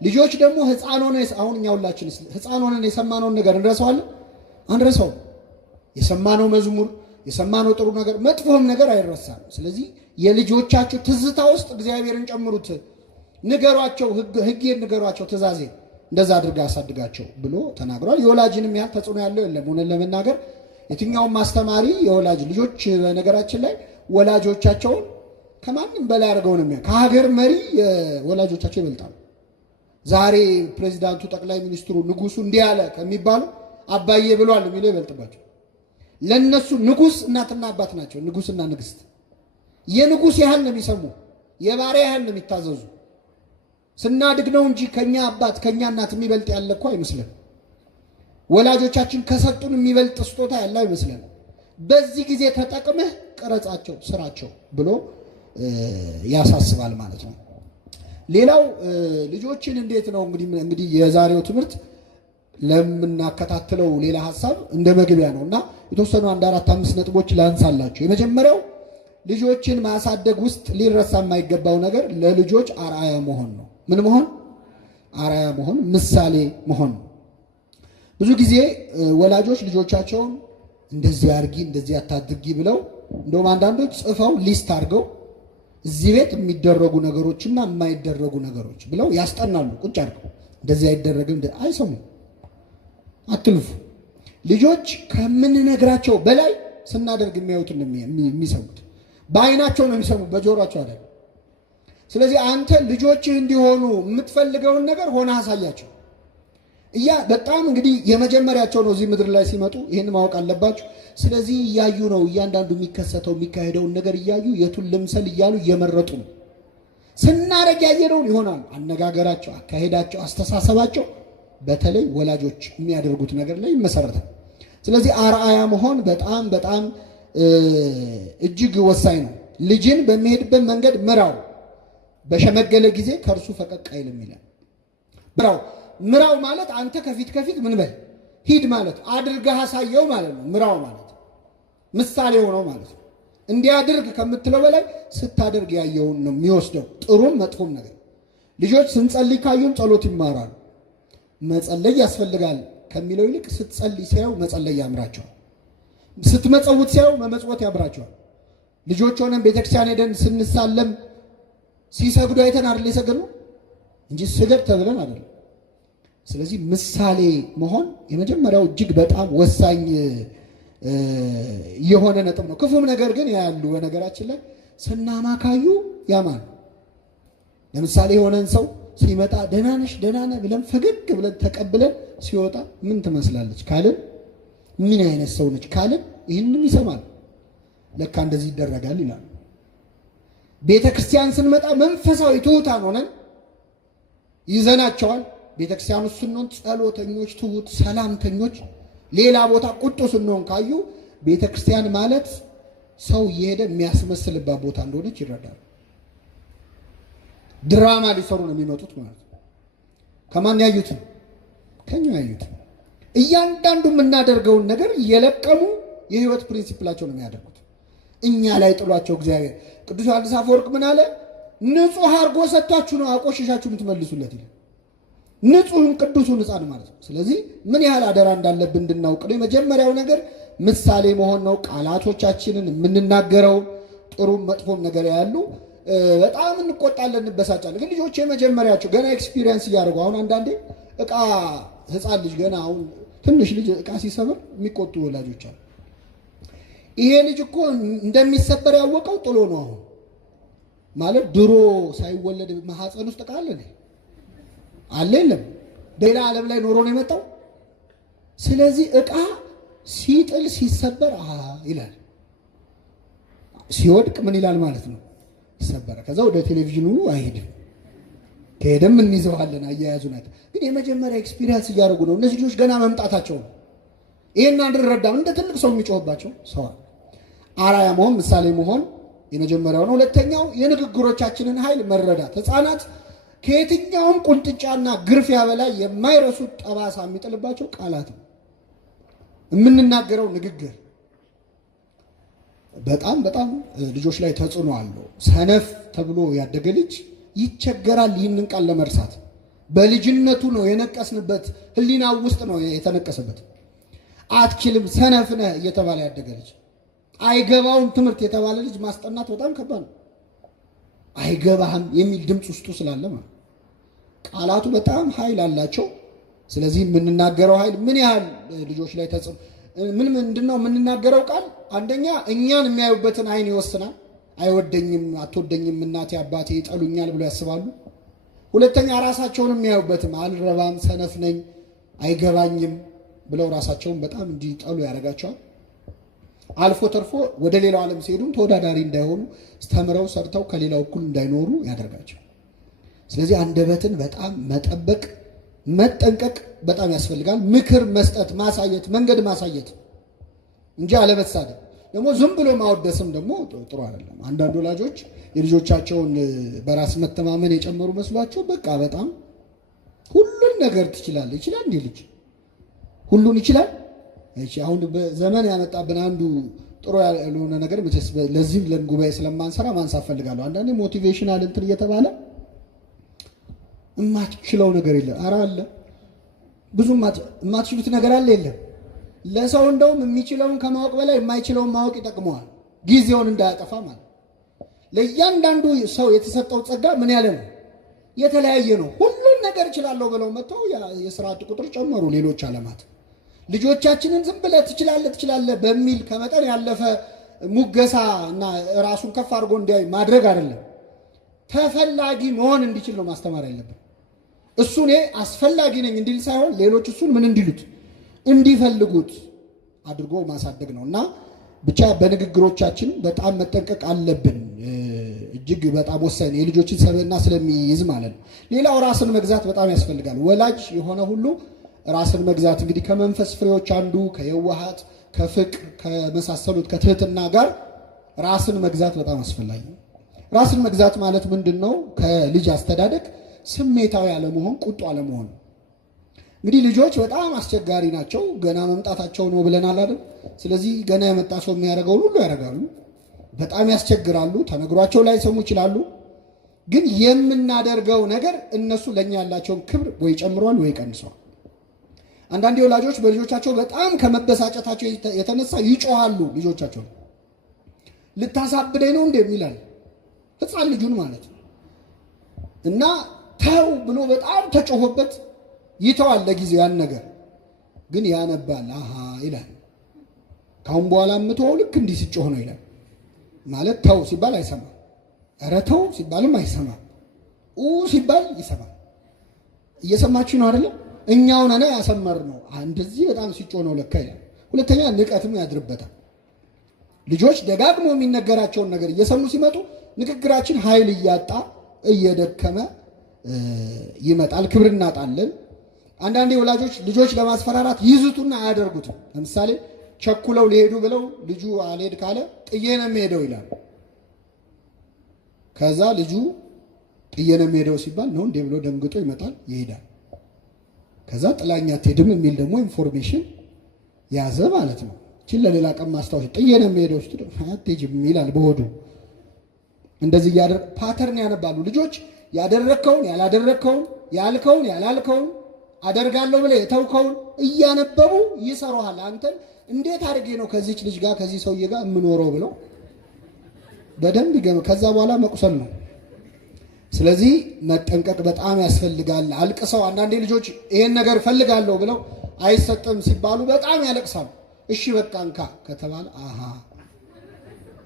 ልጆች ደግሞ ሕፃን ሆነ አሁን እኛ ሁላችን ሕፃን ሆነን የሰማነውን ነገር እንረሳዋለን? አንረሳውም። የሰማነው መዝሙር፣ የሰማነው ጥሩ ነገር፣ መጥፎም ነገር አይረሳም። ስለዚህ የልጆቻችሁ ትዝታ ውስጥ እግዚአብሔርን ጨምሩት፣ ንገሯቸው፣ ሕጌን ንገሯቸው፣ ትእዛዜን እንደዛ አድርጋ አሳድጋቸው ብሎ ተናግሯል። የወላጅንም ያህል ተጽዕኖ ያለው የለም። እውነት ለመናገር የትኛውም አስተማሪ የወላጅ ልጆች በነገራችን ላይ ወላጆቻቸውን ከማንም በላይ አድርገው ነው ከሀገር መሪ ወላጆቻቸው ይበልጣሉ። ዛሬ ፕሬዚዳንቱ፣ ጠቅላይ ሚኒስትሩ፣ ንጉሱ እንዲህ ያለ ከሚባሉ አባዬ ብሏል የሚለው ይበልጥባቸው። ለነሱ ንጉስ እናትና አባት ናቸው። ንጉስና ንግስት የንጉስ ያህል ነው የሚሰሙ፣ የባሪያ ያህል ነው የሚታዘዙ። ስናድግ ነው እንጂ ከኛ አባት ከኛ እናት የሚበልጥ ያለ እኮ አይመስልም። ወላጆቻችን ከሰጡን የሚበልጥ ስጦታ ያለ አይመስልም። በዚህ ጊዜ ተጠቅመህ ቀረጻቸው፣ ስራቸው ብሎ ያሳስባል ማለት ነው። ሌላው ልጆችን እንዴት ነው እንግዲህ የዛሬው ትምህርት ለምናከታተለው ሌላ ሐሳብ እንደ መግቢያ ነውና የተወሰኑ 1 4 5 ነጥቦች ላንሳላችሁ። የመጀመሪያው ልጆችን ማሳደግ ውስጥ ሊረሳ የማይገባው ነገር ለልጆች አርአያ መሆን ነው። ምን መሆን? አርአያ መሆን፣ ምሳሌ መሆን። ብዙ ጊዜ ወላጆች ልጆቻቸውን እንደዚህ አድርጊ እንደዚህ አታድርጊ ብለው እንደውም አንዳንዶች ጽፈው ሊስት አድርገው እዚህ ቤት የሚደረጉ ነገሮችና የማይደረጉ ነገሮች ብለው ያስጠናሉ። ቁጭ አድርገው እንደዚህ አይደረግም፣ አይሰሙም። አትልፉ። ልጆች ከምንነግራቸው በላይ ስናደርግ የሚያዩትን የሚሰሙት። በአይናቸው ነው የሚሰሙት፣ በጆሯቸው አይደለም። ስለዚህ አንተ ልጆችህ እንዲሆኑ የምትፈልገውን ነገር ሆነ አሳያቸው። በጣም እንግዲህ የመጀመሪያቸው ነው እዚህ ምድር ላይ ሲመጡ፣ ይህን ማወቅ አለባችሁ። ስለዚህ እያዩ ነው እያንዳንዱ የሚከሰተው የሚካሄደውን ነገር እያዩ የቱን ልምሰል እያሉ እየመረጡ ነው። ስናረግ ያየነውን ይሆናል። አነጋገራቸው፣ አካሄዳቸው፣ አስተሳሰባቸው በተለይ ወላጆች የሚያደርጉት ነገር ላይ ይመሰረታል። ስለዚህ አርአያ መሆን በጣም በጣም እጅግ ወሳኝ ነው። ልጅን በሚሄድበት መንገድ ምራው፣ በሸመገለ ጊዜ ከእርሱ ፈቀቅ አይልም ይላል። ምራው ማለት አንተ ከፊት ምን በል ሂድ ማለት አድርገህ አሳየው ማለት ነው። ምራው ማለት ምሳሌ ሆነው ማለት ነው። እንዲያድርግ ከምትለው በላይ ስታደርግ ያየውን ነው የሚወስደው፣ ጥሩም መጥፎም ነገር። ልጆች ስንጸልይ ካዩን ጸሎት ይማራሉ። መጸለይ ያስፈልጋል ከሚለው ይልቅ ስትጸልይ ሲያዩ መጸለይ ያምራቸዋል። ስትመጸውት ሲያዩ መመጽወት ያምራቸዋል። ልጆች ሆነን ቤተክርስቲያን ሄደን ስንሳለም ሲሰግዱ አይተን አይደል የሰገድነው እንጂ ስገድ ተብለን አይደለም። ስለዚህ ምሳሌ መሆን የመጀመሪያው እጅግ በጣም ወሳኝ የሆነ ነጥብ ነው። ክፉም ነገር ግን ያሉ በነገራችን ላይ ስናማካዩ ያማል። ለምሳሌ የሆነን ሰው ሲመጣ ደህና ነሽ ደህና ነህ ብለን ፈገግ ብለን ተቀብለን ሲወጣ ምን ትመስላለች ካልን፣ ምን አይነት ሰው ነች ካልን ይህንም ይሰማል። ለካ እንደዚህ ይደረጋል ይላል። ቤተ ክርስቲያን ስንመጣ መንፈሳዊ ትሑታን ሆነን ይዘናቸዋል። ቤተ ክርስቲያን ውስጥ ስንሆን ጸሎተኞች፣ ትሑት፣ ሰላምተኞች፣ ሌላ ቦታ ቁጡ ስንሆን ካዩ ቤተ ክርስቲያን ማለት ሰው እየሄደ የሚያስመስልባት ቦታ እንደሆነች ይረዳል። ድራማ ሊሰሩ ነው የሚመጡት ማለት ነው። ከማን ያዩት? ከኛ ያዩት። እያንዳንዱ የምናደርገውን ነገር እየለቀሙ የህይወት ፕሪንሲፕላቸው ነው የሚያደርጉት። እኛ ላይ ጥሏቸው እግዚአብሔር ቅዱስ ዮሐንስ አፈወርቅ ምን አለ? ንጹሕ አድርጎ ሰጥቷችሁ ነው አቆሽሻችሁ የምትመልሱለት ይላል። ንጹሕን ቅዱሱን ሕፃን ማለት ነው። ስለዚህ ምን ያህል አደራ እንዳለብን እንድናውቅ ነው። የመጀመሪያው ነገር ምሳሌ መሆን ነው። ቃላቶቻችንን የምንናገረው ጥሩም መጥፎም ነገር ያሉ በጣም እንቆጣለን፣ እንበሳጫለን። ግን ልጆች የመጀመሪያቸው ገና ኤክስፒሪየንስ እያደረጉ አሁን አንዳንዴ እቃ ሕፃን ልጅ ገና አሁን ትንሽ ልጅ እቃ ሲሰበር የሚቆጡ ወላጆች አሉ። ይሄ ልጅ እኮ እንደሚሰበር ያወቀው ጥሎ ነው። አሁን ማለት ድሮ ሳይወለድ ማህፀን ውስጥ እቃ አለ የለም፣ በሌላ ዓለም ላይ ኖሮ ነው የመጣው። ስለዚህ እቃ ሲጥል ሲሰበር ይላል፣ ሲወድቅ ምን ይላል ማለት ነው? ይሰበረ። ከዛ ወደ ቴሌቪዥኑ አይሄድም፣ ከሄደም እንይዘዋለን አያያዙን። ግን የመጀመሪያ ኤክስፒሪየንስ እያደረጉ ነው እነዚህ ልጆች ገና መምጣታቸው ነው። ይሄን አንረዳም። እንደ ትልቅ ሰው የሚጮህባቸው ሰው አርአያ መሆን ምሳሌ መሆን የመጀመሪያው ነው። ሁለተኛው የንግግሮቻችንን ኃይል መረዳት። ሕፃናት ከየትኛውም ቁንጥጫና ግርፊያ በላይ የማይረሱት ጠባሳ የሚጥልባቸው ቃላት ነው። የምንናገረው ንግግር በጣም በጣም ልጆች ላይ ተጽዕኖ አለው። ሰነፍ ተብሎ ያደገ ልጅ ይቸገራል ይህንን ቃል ለመርሳት። በልጅነቱ ነው የነቀስንበት፣ ህሊናው ውስጥ ነው የተነቀሰበት። አትችልም፣ ሰነፍ ነህ እየተባለ ያደገ ልጅ፣ አይገባውም ትምህርት የተባለ ልጅ ማስጠናት በጣም ከባድ ነው። አይገባህም የሚል ድምፅ ውስጡ ስላለ ማለት ቃላቱ በጣም ኃይል አላቸው። ስለዚህ የምንናገረው ኃይል ምን ያህል ልጆች ላይ ተጽዕኖ ምንድነው? የምንናገረው ቃል አንደኛ እኛን የሚያዩበትን አይን ይወስናል። አይወደኝም፣ አትወደኝም፣ እናቴ አባቴ ይጠሉኛል ብሎ ያስባሉ። ሁለተኛ ራሳቸውን የሚያዩበትም አልረባም፣ ሰነፍ ነኝ፣ አይገባኝም ብለው ራሳቸውን በጣም እንዲጠሉ ያደርጋቸዋል። አልፎ ተርፎ ወደ ሌላው ዓለም ሲሄዱም ተወዳዳሪ እንዳይሆኑ ተምረው ሰርተው ከሌላው እኩል እንዳይኖሩ ያደርጋቸው። ስለዚህ አንደበትን በጣም መጠበቅ መጠንቀቅ በጣም ያስፈልጋል። ምክር መስጠት፣ ማሳየት፣ መንገድ ማሳየት እንጂ አለመሳደብ። ደግሞ ዝም ብሎ ማወደስም ደግሞ ጥሩ አይደለም። አንዳንድ ወላጆች የልጆቻቸውን በራስ መተማመን የጨመሩ መስሏቸው በቃ በጣም ሁሉን ነገር ትችላለህ ይችላል እንዴ ልጅ ሁሉን ይችላል። እሺ አሁን በዘመን ያመጣብን አንዱ ጥሩ ያልሆነ ነገር መቼስ ለዚህ ለጉባኤ ስለማንሰራ ማንሳት ፈልጋለሁ። አንዳንዴ ሞቲቬሽናል እንትን እየተባለ የማትችለው ነገር የለም። ኧረ አለ ብዙ የማትችሉት ነገር አለ የለም። ለሰው እንደውም የሚችለውን ከማወቅ በላይ የማይችለውን ማወቅ ይጠቅመዋል፣ ጊዜውን እንዳያጠፋ ማለት። ለእያንዳንዱ ሰው የተሰጠው ጸጋ ምን ያለ ነው? የተለያየ ነው። ሁሉን ነገር እችላለሁ ብለው መጥተው የስርዓት ቁጥር ጨመሩ ሌሎች ዓለማት። ልጆቻችንን ዝም ብለህ ትችላለህ በሚል ከመጠን ያለፈ ሙገሳ እና ራሱን ከፍ አድርጎ እንዲያይ ማድረግ አይደለም። ተፈላጊ መሆን እንዲችል ነው ማስተማር ያለብን። እሱ እኔ አስፈላጊ ነኝ እንዲል ሳይሆን ሌሎች እሱን ምን እንዲሉት እንዲፈልጉት አድርጎ ማሳደግ ነው። እና ብቻ በንግግሮቻችን በጣም መጠንቀቅ አለብን። እጅግ በጣም ወሳኝ የልጆችን ሰብዕና ስለሚይዝ ማለት ነው። ሌላው ራስን መግዛት በጣም ያስፈልጋል። ወላጅ የሆነ ሁሉ ራስን መግዛት እንግዲህ ከመንፈስ ፍሬዎች አንዱ ከየዋሃት ከፍቅር ከመሳሰሉት ከትህትና ጋር ራስን መግዛት በጣም አስፈላጊ ነው። ራስን መግዛት ማለት ምንድን ነው? ከልጅ አስተዳደግ ስሜታዊ አለመሆን፣ ቁጡ አለመሆን። እንግዲህ ልጆች በጣም አስቸጋሪ ናቸው። ገና መምጣታቸው ነው ብለናል አይደል? ስለዚህ ገና የመጣ ሰው የሚያደርገውን ሁሉ ያደርጋሉ። በጣም ያስቸግራሉ። ተነግሯቸው ላይ ሰሙ ይችላሉ። ግን የምናደርገው ነገር እነሱ ለኛ ያላቸውን ክብር ወይ ጨምሯል ወይ ቀንሷል። አንዳንድ ወላጆች በልጆቻቸው በጣም ከመበሳጨታቸው የተነሳ ይጮሃሉ። ልጆቻቸው ልታሳብደኝ ነው እንደሚላል ሕፃን ልጁን ማለት ነው። እና ተው ብሎ በጣም ተጮሆበት ይተዋል ለጊዜው ያን ነገር ግን ያነባል። አሃ ይላል። ካሁን በኋላ የምትወው ልክ እንዲህ ሲጮህ ነው ይላል። ማለት ተው ሲባል አይሰማም። ኧረ ተው ሲባልም አይሰማም። ሲባል ይሰማል። እየሰማችሁ ነው አይደለም? እኛው ነን ያሰመር ነው። እንደዚህ በጣም ሲጮህ ነው ለካ ይላል። ሁለተኛ ንቀትም ያድርበታል። ልጆች ደጋግሞ የሚነገራቸውን ነገር እየሰሙ ሲመጡ ንግግራችን ኃይል እያጣ እየደከመ ይመጣል። ክብር እናጣለን። አንዳንዴ ወላጆች ልጆች ለማስፈራራት ይዝቱና አያደርጉትም። ለምሳሌ ቸኩለው ሊሄዱ ብለው ልጁ አልሄድ ካለ ጥዬ ነው የሚሄደው ይላል። ከዛ ልጁ ጥዬ ነው የሚሄደው ሲባል ነው እንዴ ብሎ ደንግጦ ይመጣል፣ ይሄዳል። ከዛ ጥላኛ አትሄድም የሚል ደግሞ ኢንፎርሜሽን ያዘ ማለት ነው። እቺን ለሌላ ቀን ማስታወሻ ጥዬ ነው የሚሄደው ስትል አትሄጂም ይላል በሆዱ። እንደዚህ ፓተርን ያነባሉ ልጆች። ያደረግከውን ያላደረግከውን፣ ያልከውን ያላልከውን፣ አደርጋለሁ ብለህ የተውከውን እያነበቡ ይሰሩሃል። አንተን እንዴት አድርጌ ነው ከዚች ልጅ ጋር ከዚህ ሰውዬ ጋር የምኖረው ብለው በደንብ ይገም። ከዛ በኋላ መቁሰል ነው። ስለዚህ መጠንቀቅ በጣም ያስፈልጋል። አልቅሰው አንዳንዴ ልጆች ይሄን ነገር ፈልጋለሁ ብለው አይሰጥም ሲባሉ በጣም ያለቅሳሉ። እሺ በቃ እንካ ከተባለ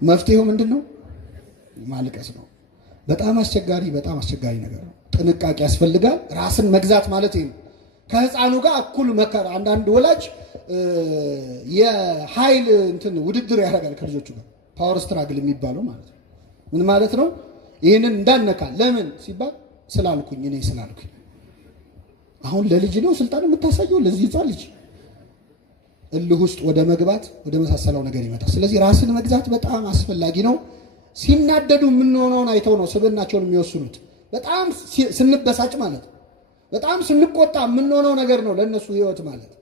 መፍትሄው ምንድን ነው? ማልቀስ ነው። በጣም አስቸጋሪ ነገር ነው። ጥንቃቄ ያስፈልጋል። ራስን መግዛት ማለት ይሄ ነው። ከህፃኑ ጋር እኩል መከር። አንዳንድ ወላጅ የኃይል እንትን ውድድር ያደርጋል ከልጆቹ ጋር። ፓወር ስትራግል የሚባለው ማለት ነው። ምን ማለት ነው? ይህንን እንዳነካ ለምን ሲባል ስላልኩኝ እኔ ስላልኩኝ። አሁን ለልጅ ነው ስልጣን የምታሳየው ለዚህ ህፃን ልጅ እልህ ውስጥ ወደ መግባት ወደ መሳሰለው ነገር ይመጣል። ስለዚህ ራስን መግዛት በጣም አስፈላጊ ነው። ሲናደዱ የምንሆነውን አይተው ነው ስብዕናቸውን የሚወስኑት። በጣም ስንበሳጭ ማለት በጣም ስንቆጣ የምንሆነው ነገር ነው ለእነሱ ህይወት ማለት።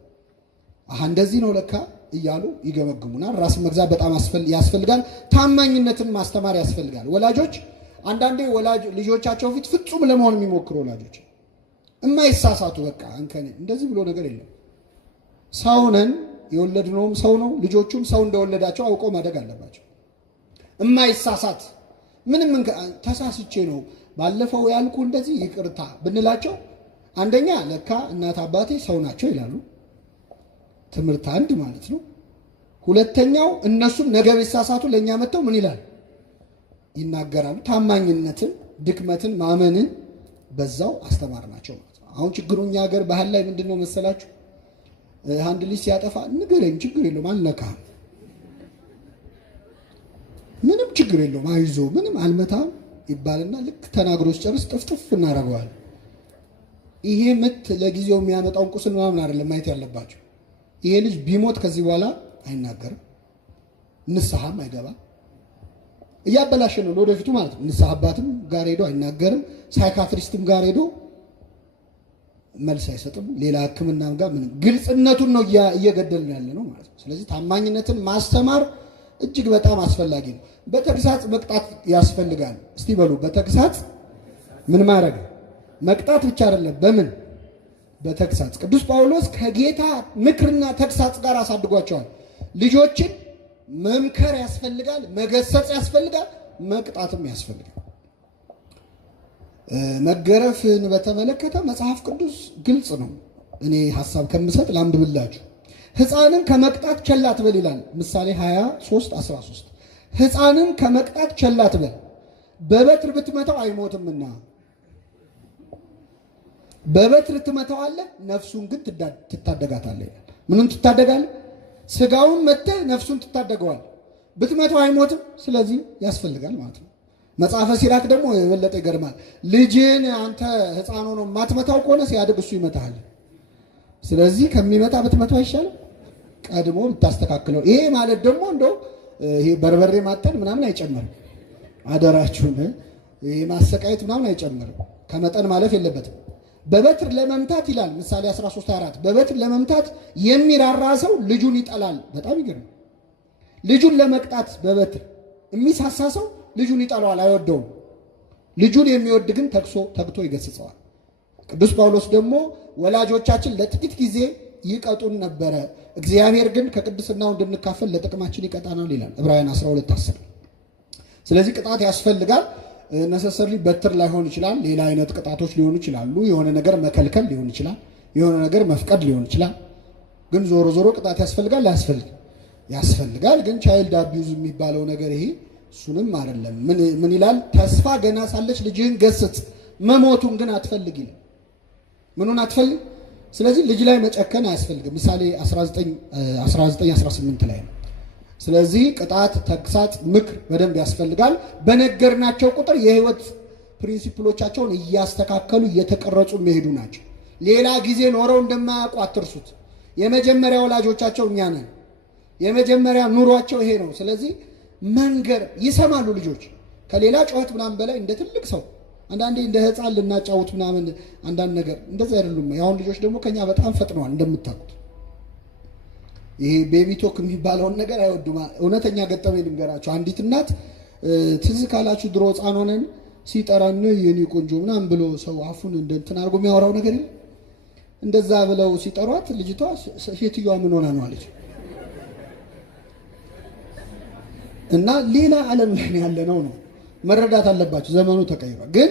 እንደዚህ ነው ለካ እያሉ ይገመግሙናል። ራስን መግዛት በጣም ያስፈልጋል። ታማኝነትን ማስተማር ያስፈልጋል። ወላጆች አንዳንዴ ልጆቻቸው ፊት ፍጹም ለመሆን የሚሞክሩ ወላጆች የማይሳሳቱ በቃ እንከን እንደዚህ ብሎ ነገር የለም። ሰው ነን፣ የወለድነውም ሰው ነው። ልጆቹም ሰው እንደወለዳቸው አውቀው ማደግ አለባቸው። የማይሳሳት ምንም ተሳስቼ ነው ባለፈው ያልኩ እንደዚህ ይቅርታ ብንላቸው አንደኛ ለካ እናት አባቴ ሰው ናቸው ይላሉ። ትምህርት አንድ ማለት ነው። ሁለተኛው እነሱም ነገ ቢሳሳቱ ለእኛ መጥተው ምን ይላል ይናገራሉ። ታማኝነትን፣ ድክመትን፣ ማመንን በዛው አስተማርናቸው ማለት ነው። አሁን ችግሩ እኛ ሀገር ባህል ላይ ምንድን ነው መሰላችሁ? አንድ ልጅ ሲያጠፋ ንገረኝ፣ ችግር የለውም አልነካም፣ ምንም ችግር የለውም አይዞ፣ ምንም አልመታም ይባልና ልክ ተናግሮ ሲጨርስ ጥፍጥፍ እናደርገዋል። ይሄ ምት ለጊዜው የሚያመጣውን ቁስል ምናምን አይደለም ማየት ያለባቸው። ይሄ ልጅ ቢሞት ከዚህ በኋላ አይናገርም፣ ንስሐም አይገባም። እያበላሸ ነው ለወደፊቱ ማለት ነው። ንስሐ አባትም ጋር ሄዶ አይናገርም፣ ሳይካትሪስትም ጋር ሄዶ መልስ አይሰጥም፣ ሌላ ሕክምናም ጋር ምንም። ግልጽነቱን ነው እየገደልን ያለ ነው ማለት ነው። ስለዚህ ታማኝነትን ማስተማር እጅግ በጣም አስፈላጊ ነው። በተግሳጽ መቅጣት ያስፈልጋል። እስቲ በሉ በተግሳጽ ምን ማድረግ? መቅጣት ብቻ አይደለም፣ በምን? በተግሳጽ። ቅዱስ ጳውሎስ ከጌታ ምክርና ተግሳጽ ጋር አሳድጓቸዋል። ልጆችን መምከር ያስፈልጋል፣ መገሰጽ ያስፈልጋል፣ መቅጣትም ያስፈልጋል። መገረፍን በተመለከተ መጽሐፍ ቅዱስ ግልጽ ነው። እኔ ሐሳብ ከምሰጥ ላንብብላችሁ። ሕፃንን ከመቅጣት ቸል አትበል ይላል ምሳሌ 23:13 ሕፃንን ከመቅጣት ቸል አትበል፣ በበትር ብትመታው አይሞትምና። በበትር ትመታዋለህ፣ ነፍሱን ግን ትታደጋታለህ። ምኑን ትታደጋለህ? ስጋውን መተህ ነፍሱን ትታደገዋል። ብትመታው አይሞትም። ስለዚህ ያስፈልጋል ማለት ነው። መጽሐፈ ሲራክ ደግሞ የበለጠ ይገርማል። ልጅን አንተ ሕፃን ሆኖ ማትመታው ከሆነ ሲያድግ እሱ ይመታሃል። ስለዚህ ከሚመታ ብትመታው አይሻልም? ቀድሞ ብታስተካክለው። ይሄ ማለት ደግሞ እንደው ይሄ በርበሬ ማጠን ምናምን አይጨምርም። አደራችሁን። ይሄ ማሰቃየት ምናምን አይጨምርም። ከመጠን ማለፍ የለበትም። በበትር ለመምታት ይላል ምሳሌ 13:4 በበትር ለመምታት የሚራራ ሰው ልጁን ይጠላል። በጣም ይገርም። ልጁን ለመቅጣት በበትር የሚሳሳ ሰው ልጁን ይጠላዋል፣ አይወደውም። ልጁን የሚወድ ግን ተግቶ ይገስጸዋል። ቅዱስ ጳውሎስ ደግሞ ወላጆቻችን ለጥቂት ጊዜ ይቀጡን ነበረ፣ እግዚአብሔር ግን ከቅድስናው እንድንካፈል ለጥቅማችን ይቀጣናል ይላል ዕብራውያን 12:10። ስለዚህ ቅጣት ያስፈልጋል። ነሰሰሪ በትር ላይሆን ይችላል፣ ሌላ አይነት ቅጣቶች ሊሆኑ ይችላሉ። የሆነ ነገር መከልከል ሊሆን ይችላል፣ የሆነ ነገር መፍቀድ ሊሆን ይችላል። ግን ዞሮ ዞሮ ቅጣት ያስፈልጋል። ያስፈልጋል። ግን ቻይልድ አቢዩዝ የሚባለው ነገር ይሄ እሱንም አይደለም። ምን ይላል? ተስፋ ገና ሳለች ልጅህን ገስጽ፣ መሞቱን ግን አትፈልግ ይላል። ምኑን አትፈልግ? ስለዚህ ልጅ ላይ መጨከን አያስፈልግም። ምሳሌ 19:18 ላይ ነው። ስለዚህ ቅጣት፣ ተግሳጽ፣ ምክር በደንብ ያስፈልጋል። በነገርናቸው ቁጥር የህይወት ፕሪንሲፕሎቻቸውን እያስተካከሉ እየተቀረጹ የሚሄዱ ናቸው። ሌላ ጊዜ ኖረው እንደማያውቁ አትርሱት። የመጀመሪያ ወላጆቻቸው እኛ ነን። የመጀመሪያ ኑሯቸው ይሄ ነው። ስለዚህ መንገር ይሰማሉ ልጆች ከሌላ ጨዋት ምናምን በላይ እንደ ትልቅ ሰው አንዳንዴ እንደ ህፃን ልናጫውት ምናምን አንዳንድ ነገር እንደዚህ አይደሉም። ያሁን ልጆች ደግሞ ከኛ በጣም ፈጥነዋል እንደምታውቁት። ይሄ ቤቢ ቶክ የሚባለውን ነገር አይወዱም። እውነተኛ ገጠመኝ ልንገራቸው። አንዲት እናት ትዝ ካላችሁ ድሮ ህፃን ሆነን ሲጠራን የኔ ቆንጆ ምናምን ብሎ ሰው አፉን እንትን አድርጎ የሚያወራው ነገር የለም። እንደዛ ብለው ሲጠሯት ልጅቷ ሴትዮዋ ምን ሆና ነው አለች። እና ሌላ ዓለም ላይ ያለ ነው መረዳት አለባቸው። ዘመኑ ተቀይሯል። ግን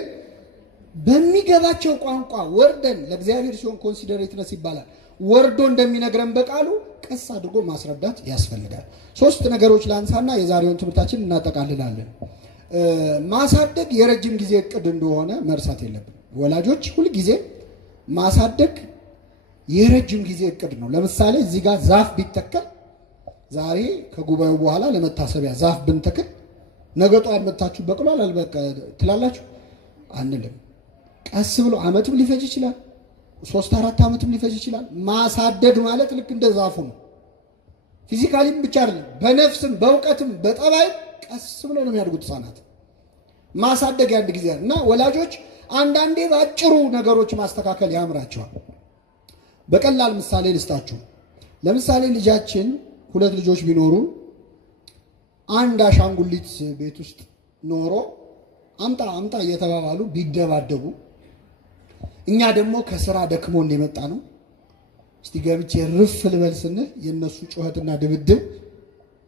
በሚገባቸው ቋንቋ ወርደን ለእግዚአብሔር ሲሆን ኮንሲደሬትነስ ይባላል። ወርዶ እንደሚነግረን በቃሉ ቀስ አድርጎ ማስረዳት ያስፈልጋል። 3 ነገሮች ላንሳና የዛሬውን ትምህርታችን እናጠቃልላለን። ማሳደግ የረጅም ጊዜ እቅድ እንደሆነ መርሳት የለብን። ወላጆች ሁልጊዜ ማሳደግ የረጅም ጊዜ እቅድ ነው። ለምሳሌ እዚህ ጋር ዛፍ ቢተከል ዛሬ ከጉባኤው በኋላ ለመታሰቢያ ዛፍ ብንተክል ነገ ጧት መታችሁ በቅሏል አልበቃ ትላላችሁ አንልም። ቀስ ብሎ ዓመትም ሊፈጅ ይችላል፣ 3-4 ዓመትም ሊፈጅ ይችላል። ማሳደግ ማለት ልክ እንደ ዛፉ ነው። ፊዚካሊም ብቻ አይደለም፣ በነፍስም በእውቀትም በጠባይ ቀስ ብሎ ነው የሚያድጉት ህፃናት። ማሳደግ ያንድ ጊዜ እና ወላጆች አንዳንዴ ባጭሩ ነገሮች ማስተካከል ያምራቸዋል። በቀላል ምሳሌ ልስጣችሁ። ለምሳሌ ልጃችን 2 ልጆች ቢኖሩ አንድ አሻንጉሊት ቤት ውስጥ ኖሮ አምጣ አምጣ እየተባባሉ ቢደባደቡ እኛ ደግሞ ከስራ ደክሞ እንደመጣ ነው። እስቲ ገብቼ ርፍ ልበል ስንል የነሱ ጩኸትና ድብድብ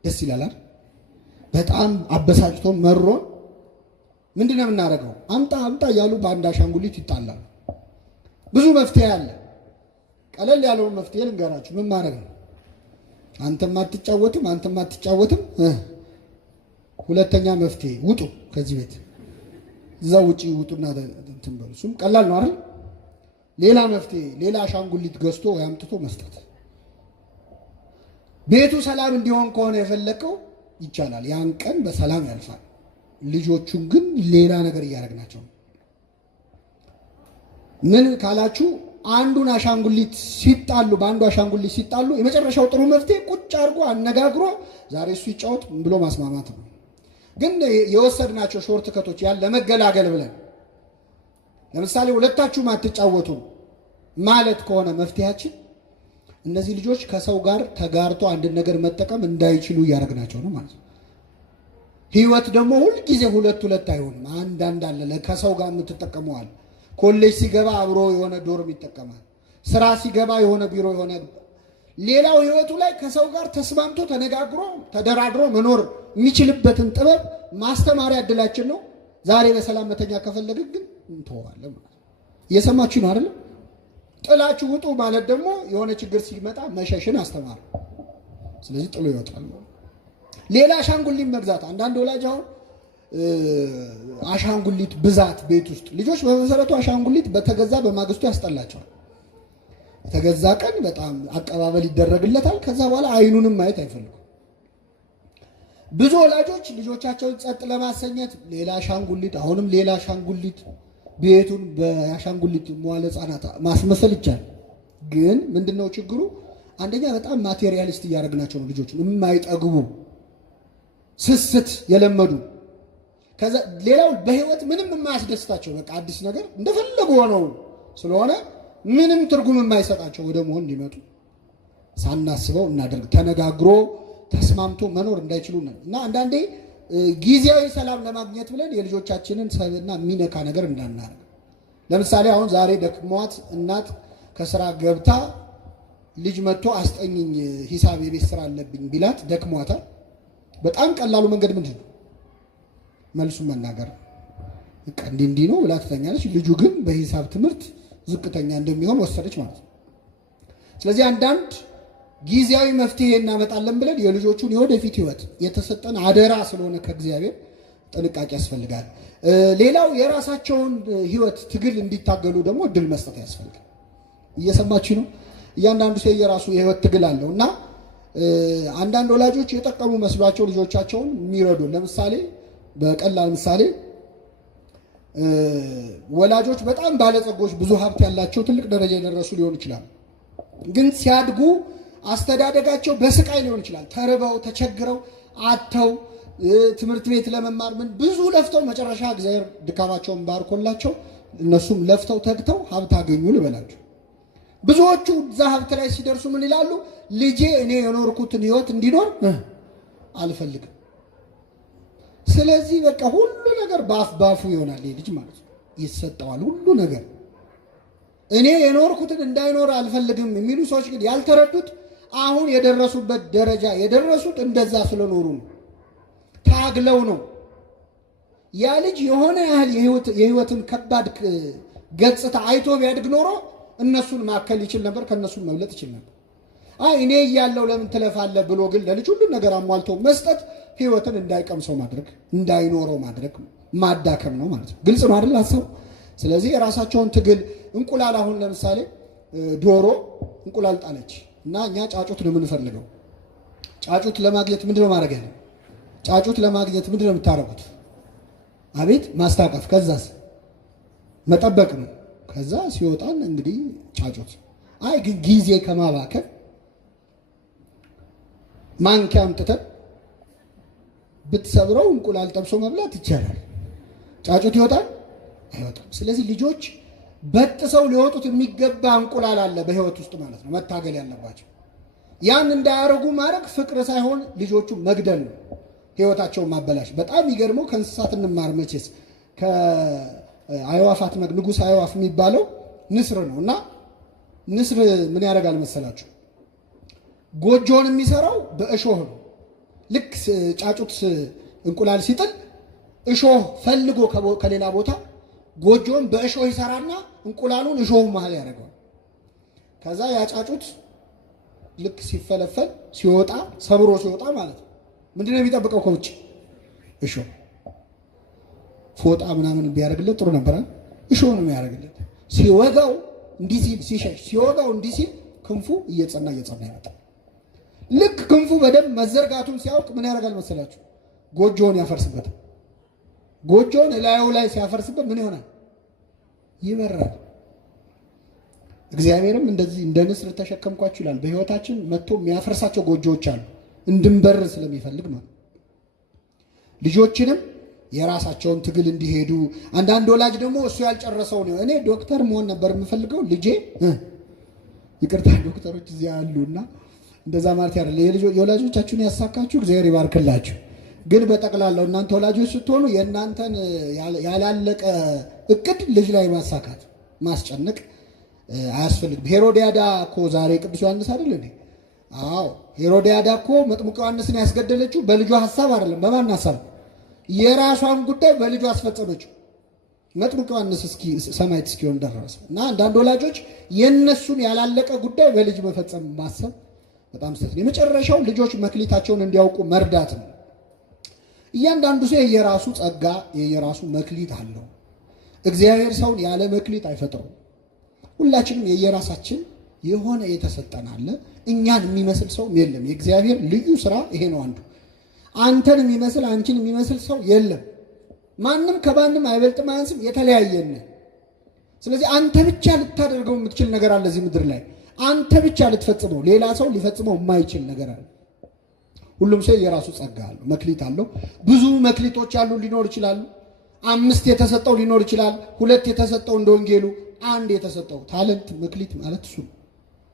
ደስ ይላል። በጣም አበሳጭቶ መሮን ምንድነው የምናደርገው? አምጣ አምጣ እያሉ በአንድ አሻንጉሊት ይጣላሉ። ብዙ መፍትሄ አለ። ቀለል ያለውን መፍትሄ ልንገራችሁ። ምን ማድረግ ነው? አንተም አትጫወትም። ሁለተኛ መፍትሄ ውጡ፣ ከዚህ ቤት እዛ ውጪ ውጡና እንትን በሉ። እሱም ቀላል ነው አይደል? ሌላ መፍትሄ፣ ሌላ አሻንጉሊት ገዝቶ ወይ አምጥቶ መስጠት። ቤቱ ሰላም እንዲሆን ከሆነ የፈለከው ይቻላል። ያን ቀን በሰላም ያልፋል። ልጆቹን ግን ሌላ ነገር እያደረግናቸው ነው። ምን ካላችሁ አንዱን አሻንጉሊት ሲጣሉ፣ በአንዱ አሻንጉሊት ሲጣሉ የመጨረሻው ጥሩ መፍትሄ ቁጭ አድርጎ አነጋግሮ ዛሬ እሱ ይጫወት ብሎ ማስማማት ነው። ግን የወሰድናቸው ሾርት ከቶች ያን ለመገላገል ብለን ለምሳሌ ሁለታችሁም አትጫወቱም ማለት ከሆነ መፍትሄያችን እነዚህ ልጆች ከሰው ጋር ተጋርቶ አንድን ነገር መጠቀም እንዳይችሉ እያደረግናቸው ነው ማለት ነው። ህይወት ደግሞ ሁልጊዜ ሁለት አይሆንም። አንዳንድ አለ ከሰው ጋር የምትጠቀመዋል። ኮሌጅ ሲገባ አብሮ የሆነ ዶርም ይጠቀማል። ስራ ሲገባ የሆነ ቢሮ የሆነ ሌላው ህይወቱ ላይ ከሰው ጋር ተስማምቶ ተነጋግሮ ተደራድሮ መኖር የሚችልበትን ጥበብ ማስተማሪያ እድላችን ነው። ዛሬ በሰላም መተኛ ከፈለግን ግን እንተዋለን ማለት ነው። እየሰማችሁ ነው አይደል? ጥላችሁ ውጡ ማለት ደግሞ የሆነ ችግር ሲመጣ መሸሽን አስተማር። ስለዚህ ጥሎ ይወጣል። ሌላ አሻንጉሊት መግዛት። አንዳንድ ወላጅ አሁን አሻንጉሊት ብዛት ቤት ውስጥ ልጆች በመሰረቱ አሻንጉሊት በተገዛ በማግስቱ ያስጠላቸዋል። የተገዛ ቀን በጣም አቀባበል ይደረግለታል። ከዛ በኋላ አይኑንም ማየት አይፈልጉም። ብዙ ወላጆች ልጆቻቸውን ጸጥ ለማሰኘት ሌላ አሻንጉሊት፣ አሁንም ሌላ አሻንጉሊት፣ ቤቱን በአሻንጉሊት መዋለ ሕፃናት ማስመሰል ይቻላል። ግን ምንድነው ችግሩ? አንደኛ በጣም ማቴሪያሊስት እያደረግናቸው ነው ልጆችን፣ የማይጠግቡ ስስት የለመዱ። ከዛ ሌላው በህይወት ምንም የማያስደስታቸው በቃ አዲስ ነገር እንደፈለጉ ሆነው ስለሆነ ምንም ትርጉም የማይሰጣቸው ወደ መሆን እንዲመጡ ሳናስበው እናደርግ። ተነጋግሮ ተስማምቶ መኖር እንዳይችሉ ነው። እና አንዳንዴ ጊዜያዊ ሰላም ለማግኘት ብለን የልጆቻችንን ሰብዕና የሚነካ ነገር እንዳናደርግ። ለምሳሌ አሁን ዛሬ ደክሟት እናት ከስራ ገብታ ልጅ መጥቶ አስጠኝኝ ሂሳብ የቤት ስራ አለብኝ ቢላት ደክሟታል። በጣም ቀላሉ መንገድ ምንድን ነው? መልሱን መናገር። በቃ እንዲህ ነው ብላ ትተኛለች። ልጁ ግን በሂሳብ ትምህርት ዝቅተኛ እንደሚሆን ወሰደች ማለት ነው። ስለዚህ አንዳንድ ጊዜያዊ መፍትሄ እናመጣለን ብለን የልጆቹን የወደፊት ህይወት የተሰጠን አደራ ስለሆነ ከእግዚአብሔር ጥንቃቄ ያስፈልጋል። ሌላው የራሳቸውን ህይወት ትግል እንዲታገሉ ደግሞ እድል መስጠት ያስፈልጋል። እየሰማችሁ ነው? እያንዳንዱ ሰው የራሱ የህይወት ትግል አለው እና አንዳንድ ወላጆች የጠቀሙ መስሏቸው ልጆቻቸውን የሚረዱ ለምሳሌ በቀላል ምሳሌ ወላጆች በጣም ባለጸጎች ብዙ ሀብት ያላቸው ትልቅ ደረጃ የደረሱ ሊሆኑ ይችላል። ግን ሲያድጉ አስተዳደጋቸው በስቃይ ሊሆን ይችላል። ተርበው ተቸግረው አጥተው ትምህርት ቤት ለመማር ምን ብዙ ለፍተው መጨረሻ እግዚአብሔር ድካማቸውን ባርኮላቸው እነሱም ለፍተው ተግተው ሀብት አገኙ ልበላቸው። ብዙዎቹ እዛ ሀብት ላይ ሲደርሱ ምን ይላሉ? ልጄ እኔ የኖርኩትን ህይወት እንዲኖር አልፈልግም። ስለዚህ በቃ ሁሉ ነገር ባፉ ይሆናል። ልጅ ማለት ነው ይሰጠዋል ሁሉ ነገር። እኔ የኖርኩትን እንዳይኖር አልፈልግም የሚሉ ሰዎች ግን ያልተረዱት አሁን የደረሱበት ደረጃ የደረሱት እንደዛ ስለኖሩ ነው። ታግለው ነው። ያ ልጅ የሆነ ያህል የህይወትን ከባድ ገጽታ አይቶ ቢያድግ ኖሮ እነሱን ማከል ይችል ነበር፣ ከነሱን መብለጥ ይችል ነበር። እኔ እያለው ለምን ትለፋለህ ብሎ ግን ለልጅ ሁሉን ነገር አሟልቶ መስጠት ህይወትን እንዳይቀምሰው ማድረግ፣ እንዳይኖረው ማድረግ ማዳከም ነው ማለት ነው። ግልጽ ነው አይደል ሀሳቡ? ስለዚህ የራሳቸውን ትግል እንቁላል፣ አሁን ለምሳሌ ዶሮ እንቁላል ጣለች እና እኛ ጫጩት ነው የምንፈልገው። ጫጩት ለማግኘት ምንድነው ማድረግ ያለው? ጫጩት ለማግኘት ምንድነው የምታረጉት? አቤት ማስታቀፍ፣ ከዛስ መጠበቅ ነው። ከዛ ሲወጣን እንግዲህ ጫጩት። ግን ጊዜ ከማባከን ማንኪያ አምጥተን ብትሰብረው እንቁላል ጠብሶ መብላት ይቻላል። ጫጩት ይወጣል አይወጣም። ስለዚህ ልጆች በጥሰው ሊወጡት የሚገባ እንቁላል አለ በህይወት ውስጥ ማለት ነው፣ መታገል ያለባቸው። ያን እንዳያረጉ ማድረግ ፍቅር ሳይሆን ልጆቹ መግደል ነው፣ ህይወታቸውን ማበላሽ። በጣም ይገርመው ከእንስሳት እንማር መቼስ። ከአይዋፋት ንጉሥ አይዋፍ የሚባለው ንስር ነው እና ንስር ምን ያደርጋል መሰላችሁ? ጎጆውን የሚሰራው በእሾህ ነው። ልክ ጫጩት እንቁላል ሲጥል እሾህ ፈልጎ ከሌላ ቦታ ጎጆውን በእሾህ ይሰራና እንቁላሉን እሾህ መሃል ያደርገዋል። ከዛ ያጫጩት ልክ ሲፈለፈል ሲወጣ ሰብሮ ሲወጣ ማለት ነው ምንድነው የሚጠብቀው ከውጭ? እሾህ። ፎጣ ምናምን ቢያደርግለት ጥሩ ነበር። እሾህ ነው የሚያደርግለት። ሲወጋው እንዲህ ሲል ሲሸሽ፣ ሲወጋው እንዲህ ሲል ክንፉ እየጸና ይመጣል። ልክ ክንፉ በደንብ መዘርጋቱን ሲያውቅ ምን ያደርጋል መሰላችሁ? ጎጆውን ያፈርስበታል። ጎጆውን ላዩ ላይ ሲያፈርስበት ምን ይሆናል? ይበራል። እግዚአብሔርም እንደዚህ እንደ ንስር ተሸከምኳችሁ ይላል። በሕይወታችን መጥቶ የሚያፈርሳቸው ጎጆዎች አሉ፣ እንድንበር ስለሚፈልግ ማለት። ልጆችንም የራሳቸውን ትግል እንዲሄዱ፣ አንዳንድ ወላጅ ደግሞ እሱ ያልጨረሰው ነው። እኔ ዶክተር መሆን ነበር የምፈልገው ልጄ፣ ይቅርታ ዶክተሮች እዚያ አሉና እንደዛ ማለት ያደለ የወላጆቻችሁን ያሳካችሁ እግዚአብሔር ይባርክላችሁ። ግን በጠቅላላው እናንተ ወላጆች ስትሆኑ የእናንተን ያላለቀ እቅድ ልጅ ላይ ማሳካት ማስጨነቅ አያስፈልግም። ሄሮዲያዳ እኮ ዛሬ ቅዱስ ዮሐንስ አይደል እንዴ? አዎ ሄሮዲያዳ እኮ መጥምቁ ዮሐንስን ያስገደለችው በልጇ ሐሳብ አይደለም። በማን ሐሳብ? የራሷን ጉዳይ በልጇ አስፈጸመችው። መጥምቁ ዮሐንስ ሰማዕት እስኪሆን ደረሰ። እና አንዳንድ ወላጆች የነሱን ያላለቀ ጉዳይ በልጅ መፈጸም ማሰብ በጣም ስህተት ነው። የመጨረሻው ልጆች መክሊታቸውን እንዲያውቁ መርዳት ነው። እያንዳንዱ ሰው የየራሱ ጸጋ የየራሱ መክሊት አለው። እግዚአብሔር ሰውን ያለ መክሊት አይፈጥረውም። ሁላችንም የየራሳችን የሆነ የተሰጠን አለ። እኛን የሚመስል ሰው የለም። የእግዚአብሔር ልዩ ስራ ይሄ ነው። አንዱ አንተን የሚመስል አንቺን የሚመስል ሰው የለም። ማንም ከማንም አይበልጥም አያንስም፣ የተለያየን። ስለዚህ አንተ ብቻ ልታደርገው የምትችል ነገር አለ እዚህ ምድር ላይ፣ አንተ ብቻ ልትፈጽመው፣ ሌላ ሰው ሊፈጽመው የማይችል ነገር አለ። ሁሉም ሰው የራሱ ጸጋ አለው፣ መክሊት አለው። ብዙ መክሊቶች አሉ ሊኖር ይችላሉ። 5 የተሰጠው ሊኖር ይችላል። 2 የተሰጠው እንደ ወንጌሉ፣ 1 የተሰጠው ታለንት መክሊት ማለት እሱ።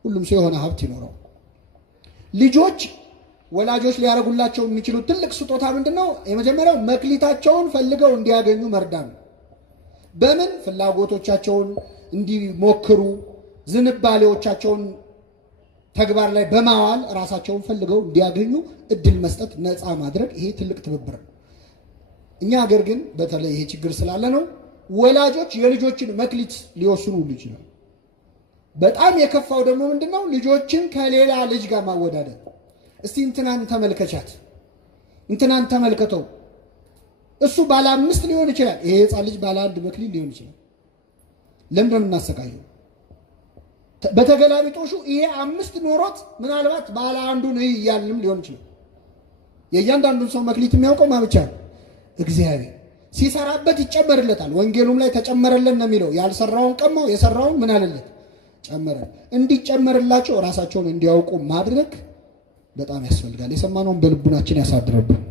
ሁሉም ሰው የሆነ ሀብት ይኖረው። ልጆች ወላጆች ሊያደርጉላቸው የሚችሉት ትልቅ ስጦታ ምንድነው? የመጀመሪያው መክሊታቸውን ፈልገው እንዲያገኙ መርዳት ነው። በምን? ፍላጎቶቻቸውን እንዲሞክሩ፣ ዝንባሌዎቻቸውን ተግባር ላይ በማዋል ራሳቸውን ፈልገው እንዲያገኙ እድል መስጠት፣ ነፃ ማድረግ። ይሄ ትልቅ ትብብር ነው። እኛ ሀገር ግን በተለይ ይሄ ችግር ስላለ ነው ወላጆች የልጆችን መክሊት ሊወስኑ ሁሉ ይችላሉ። በጣም የከፋው ደግሞ ምንድነው? ልጆችን ከሌላ ልጅ ጋር ማወዳደር። እስቲ እንትናን ተመልከቻት፣ እንትናን ተመልከተው፣ እሱ ባለ 5 ሊሆን ይችላል፣ ይሄ ሕፃን ልጅ ባለ 1 መክሊት ሊሆን ይችላል። ለምን እናሰቃየው? በተገላቢጦሹ ይሄ 5 ኖሮት ምናልባት ባለ 1ን እያልንም ሊሆን ይችላል። የእያንዳንዱን ሰው መክሊት የሚያውቀው ማን ብቻ ነው? እግዚአብሔር። ሲሰራበት ይጨመርለታል። ወንጌሉም ላይ ተጨመረለን ነው የሚለው። ያልሰራውን ቀማው፣ የሰራውን ምን አለለት? ጨመረ። እንዲጨመርላቸው ራሳቸውን እንዲያውቁ ማድረግ በጣም ያስፈልጋል። የሰማነውን በልቡናችን ያሳድረብን።